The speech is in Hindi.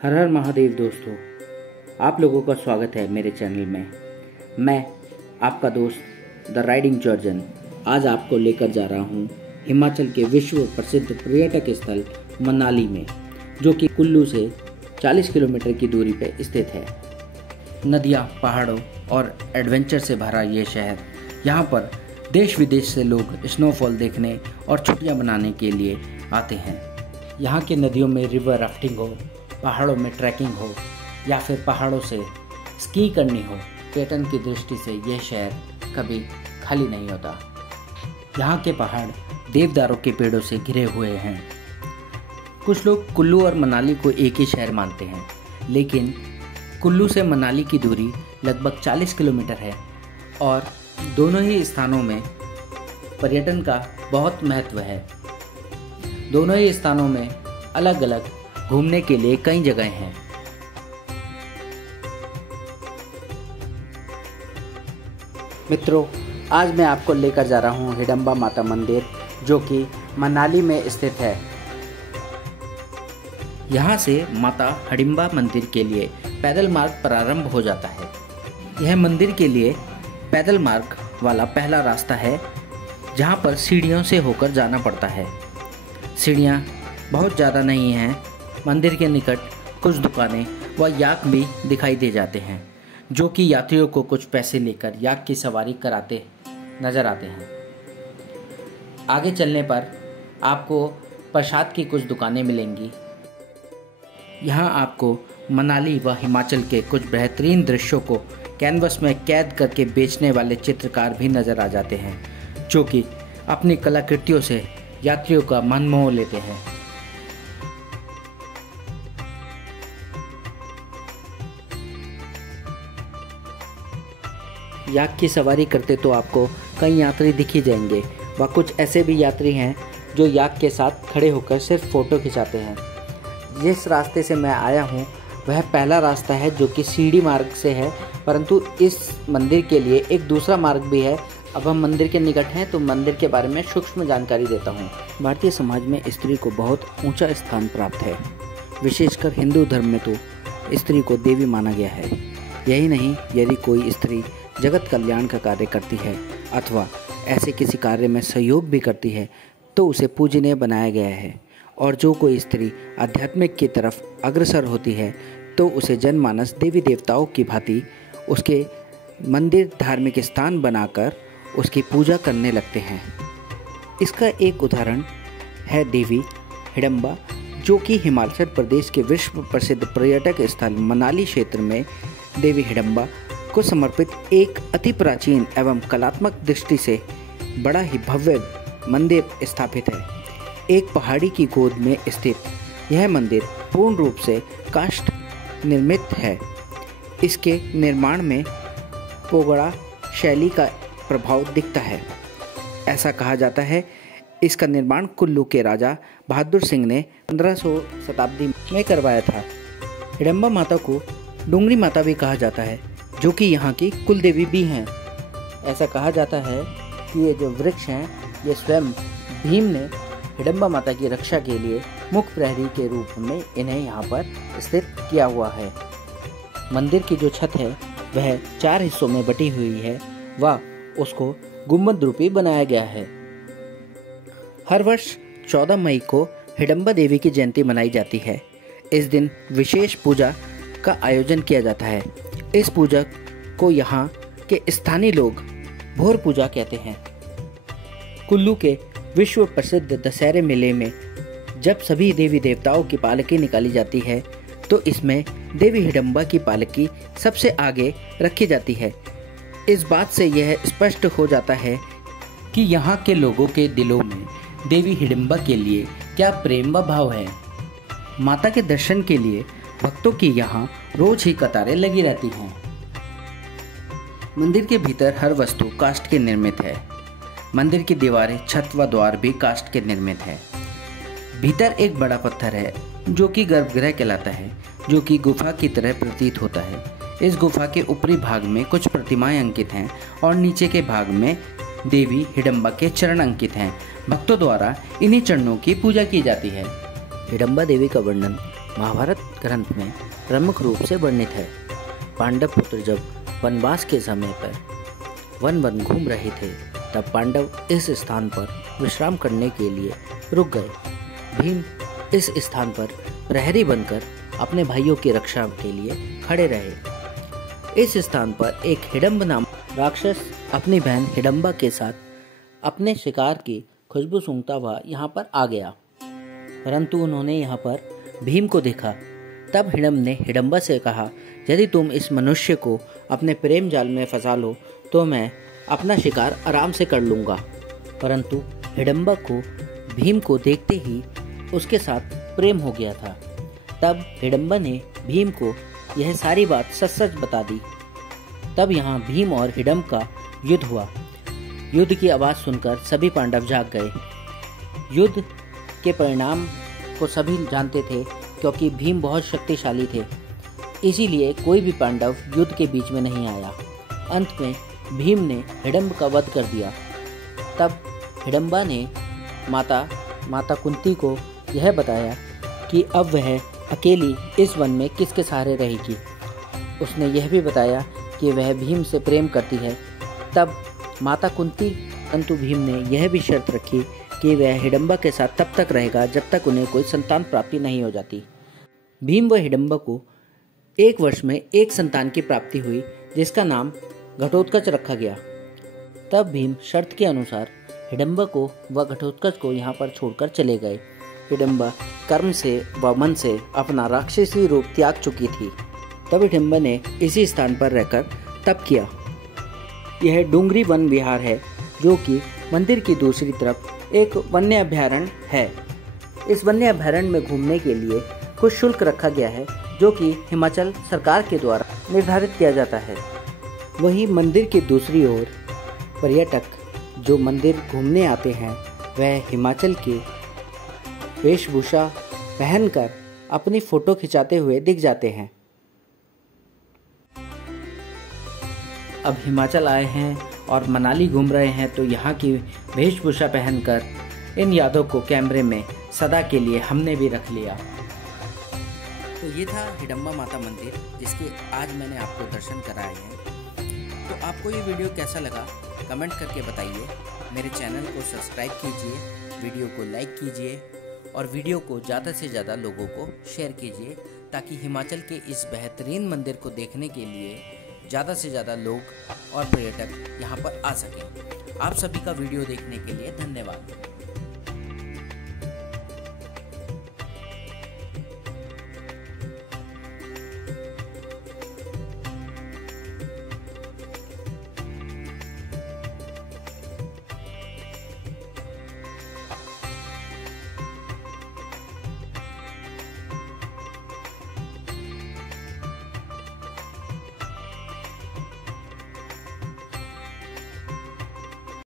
हर हर महादेव दोस्तों, आप लोगों का स्वागत है मेरे चैनल में। मैं आपका दोस्त द राइडिंग जॉर्जन आज आपको लेकर जा रहा हूँ हिमाचल के विश्व प्रसिद्ध पर्यटक स्थल मनाली में, जो कि कुल्लू से 40 किलोमीटर की दूरी पर स्थित है। नदियाँ, पहाड़ों और एडवेंचर से भरा ये शहर, यहाँ पर देश विदेश से लोग स्नोफॉल देखने और छुट्टियाँ मनाने के लिए आते हैं। यहाँ की नदियों में रिवर राफ्टिंग हो, पहाड़ों में ट्रैकिंग हो या फिर पहाड़ों से स्की करनी हो, पर्यटन की दृष्टि से यह शहर कभी खाली नहीं होता। यहाँ के पहाड़ देवदारों के पेड़ों से घिरे हुए हैं। कुछ लोग कुल्लू और मनाली को एक ही शहर मानते हैं, लेकिन कुल्लू से मनाली की दूरी लगभग 40 किलोमीटर है और दोनों ही स्थानों में पर्यटन का बहुत महत्व है। दोनों ही स्थानों में अलग अलग घूमने के लिए कई जगह हैं। मित्रों, आज मैं आपको लेकर जा रहा हूँ हिडंबा माता मंदिर, जो कि मनाली में स्थित है। यहाँ से माता हिडिंबा मंदिर के लिए पैदल मार्ग प्रारंभ हो जाता है। यह मंदिर के लिए पैदल मार्ग वाला पहला रास्ता है, जहाँ पर सीढ़ियों से होकर जाना पड़ता है। सीढ़ियाँ बहुत ज़्यादा नहीं हैं। मंदिर के निकट कुछ दुकानें व याक भी दिखाई दे जाते हैं, जो कि यात्रियों को कुछ पैसे लेकर याक की सवारी कराते नजर आते हैं। आगे चलने पर आपको प्रसाद की कुछ दुकानें मिलेंगी। यहाँ आपको मनाली व हिमाचल के कुछ बेहतरीन दृश्यों को कैनवस में कैद करके बेचने वाले चित्रकार भी नजर आ जाते हैं, जो कि अपनी कलाकृतियों से यात्रियों का मन मोह लेते हैं। याक की सवारी करते तो आपको कई यात्री दिख ही जाएंगे, व कुछ ऐसे भी यात्री हैं जो याक के साथ खड़े होकर सिर्फ फ़ोटो खिंचाते हैं। जिस रास्ते से मैं आया हूँ वह पहला रास्ता है, जो कि सीढ़ी मार्ग से है, परंतु इस मंदिर के लिए एक दूसरा मार्ग भी है। अब हम मंदिर के निकट हैं तो मंदिर के बारे में सूक्ष्म जानकारी देता हूँ। भारतीय समाज में स्त्री को बहुत ऊंचा स्थान प्राप्त है। विशेषकर हिंदू धर्म में तो स्त्री को देवी माना गया है। यही नहीं, यदि कोई स्त्री जगत कल्याण का कार्य करती है अथवा ऐसे किसी कार्य में सहयोग भी करती है तो उसे पूजनीय बनाया गया है। और जो कोई स्त्री आध्यात्मिक की तरफ अग्रसर होती है तो उसे जनमानस देवी देवताओं की भांति उसके मंदिर, धार्मिक स्थान बनाकर उसकी पूजा करने लगते हैं। इसका एक उदाहरण है देवी हिडंबा, जो कि हिमाचल प्रदेश के विश्व प्रसिद्ध पर्यटक स्थल मनाली क्षेत्र में देवी हिडंबा को समर्पित एक अति प्राचीन एवं कलात्मक दृष्टि से बड़ा ही भव्य मंदिर स्थापित है। एक पहाड़ी की गोद में स्थित यह मंदिर पूर्ण रूप से काष्ठ निर्मित है। इसके निर्माण में पोगड़ा शैली का प्रभाव दिखता है। ऐसा कहा जाता है इसका निर्माण कुल्लू के राजा बहादुर सिंह ने 1500 शताब्दी में करवाया था। हिडंबा माता को डूंगरी माता भी कहा जाता है, जो कि यहाँ की कुल देवी भी हैं। ऐसा कहा जाता है कि ये जो वृक्ष हैं, ये स्वयं भीम ने हिडंबा माता की रक्षा के लिए मुख्य प्रहरी के रूप में इन्हें यहाँ पर स्थित किया हुआ है। मंदिर की जो छत है वह 4 हिस्सों में बटी हुई है व उसको गुंबद रूपी बनाया गया है। हर वर्ष 14 मई को हिडंबा देवी की जयंती मनाई जाती है। इस दिन विशेष पूजा का आयोजन किया जाता है। इस पूजा को यहाँ के स्थानीय लोग भोर पूजा कहते हैं। कुल्लू के विश्व प्रसिद्ध दशहरे मेले में जब सभी देवी देवताओं की पालकी निकाली जाती है तो इसमें देवी हिडंबा की पालकी सबसे आगे रखी जाती है। इस बात से यह स्पष्ट हो जाता है कि यहाँ के लोगों के दिलों में देवी हिडंबा के लिए क्या प्रेम व भाव है। माता के दर्शन के लिए भक्तों की यहाँ रोज ही कतारें लगी रहती हैं। मंदिर के भीतर हर वस्तु काष्ठ के निर्मित है। मंदिर की दीवारें, छत व द्वार भी काष्ठ के निर्मित है। भीतर एक बड़ा पत्थर है जो कि गर्भगृह कहलाता है, जो कि गुफा की तरह प्रतीत होता है। इस गुफा के ऊपरी भाग में कुछ प्रतिमाएं अंकित हैं और नीचे के भाग में देवी हिडंबा के चरण अंकित हैं। भक्तों द्वारा इन्हीं चरणों की पूजा की जाती है। हिडंबा देवी का वर्णन महाभारत ग्रंथ में प्रमुख रूप से वर्णित है। पांडव पुत्र जब वनवास के समय पर वन घूम रहे थे, तब पांडव इस स्थान पर विश्राम करने के लिए रुक गए। भीम इस स्थान पर प्रहरी बनकर अपने भाइयों की रक्षा के लिए खड़े रहे। इस स्थान पर एक हिडम्ब नाम राक्षस अपनी बहन हिडम्बा के साथ अपने शिकार की खुशबू सूंघता हुआ यहाँ पर आ गया, परंतु उन्होंने यहाँ पर भीम को देखा। तब हिडम्ब ने हिडम्बा से कहा, यदि तुम इस मनुष्य को अपने प्रेम जाल में फंसा लो तो मैं अपना शिकार आराम से कर लूँगा। परंतु हिडम्बा को भीम को देखते ही उसके साथ प्रेम हो गया था। तब हिडम्बा ने भीम को यह सारी बात सच सच बता दी। तब यहाँ भीम और हिडम्ब का युद्ध हुआ। युद्ध की आवाज़ सुनकर सभी पांडव जाग गए। युद्ध के परिणाम को सभी जानते थे, क्योंकि भीम बहुत शक्तिशाली थे, इसीलिए कोई भी पांडव युद्ध के बीच में नहीं आया। अंत में भीम ने हिडम्ब का वध कर दिया। तब हिडम्बा ने माता कुंती को यह बताया कि अब वह अकेली इस वन में किसके सहारे रहेगी। उसने यह भी बताया कि वह भीम से प्रेम करती है। तब माता कुंती परंतु भीम ने यह भी शर्त रखी कि वह हिडम्बा के साथ तब तक रहेगा जब तक उन्हें कोई संतान प्राप्ति नहीं हो जाती। भीम व हिडम्बा को 1 वर्ष में एक संतान की प्राप्ति हुई, जिसका नाम घटोत्कच रखा गया। तब भीम शर्त के अनुसार हिडम्बा को व घटोत्कच को यहाँ पर छोड़कर चले गए। हिडम्बा कर्म से व मन से अपना राक्षसी रूप त्याग चुकी थी। तब हिडम्बा ने इसी स्थान पर रहकर तप किया। यह डूंगरी वन विहार है, जो कि मंदिर की दूसरी तरफ एक वन्य अभयारण्य है। इस वन्य अभयारण्य में घूमने के लिए कुछ शुल्क रखा गया है, जो कि हिमाचल सरकार के द्वारा निर्धारित किया जाता है। वहीं मंदिर की दूसरी ओर पर्यटक जो मंदिर घूमने आते हैं, वह हिमाचल की वेशभूषा पहनकर अपनी फोटो खिंचाते हुए दिख जाते हैं। अब हिमाचल आए हैं और मनाली घूम रहे हैं, तो यहाँ की वेशभूषा पहनकर इन यादों को कैमरे में सदा के लिए हमने भी रख लिया। तो ये था हिडम्बा माता मंदिर, जिसके आज मैंने आपको दर्शन कराए हैं। तो आपको ये वीडियो कैसा लगा कमेंट करके बताइए। मेरे चैनल को सब्सक्राइब कीजिए, वीडियो को लाइक कीजिए और वीडियो को ज़्यादा से ज़्यादा लोगों को शेयर कीजिए, ताकि हिमाचल के इस बेहतरीन मंदिर को देखने के लिए ज़्यादा से ज़्यादा लोग और पर्यटक यहाँ पर आ सकें। आप सभी का वीडियो देखने के लिए धन्यवाद।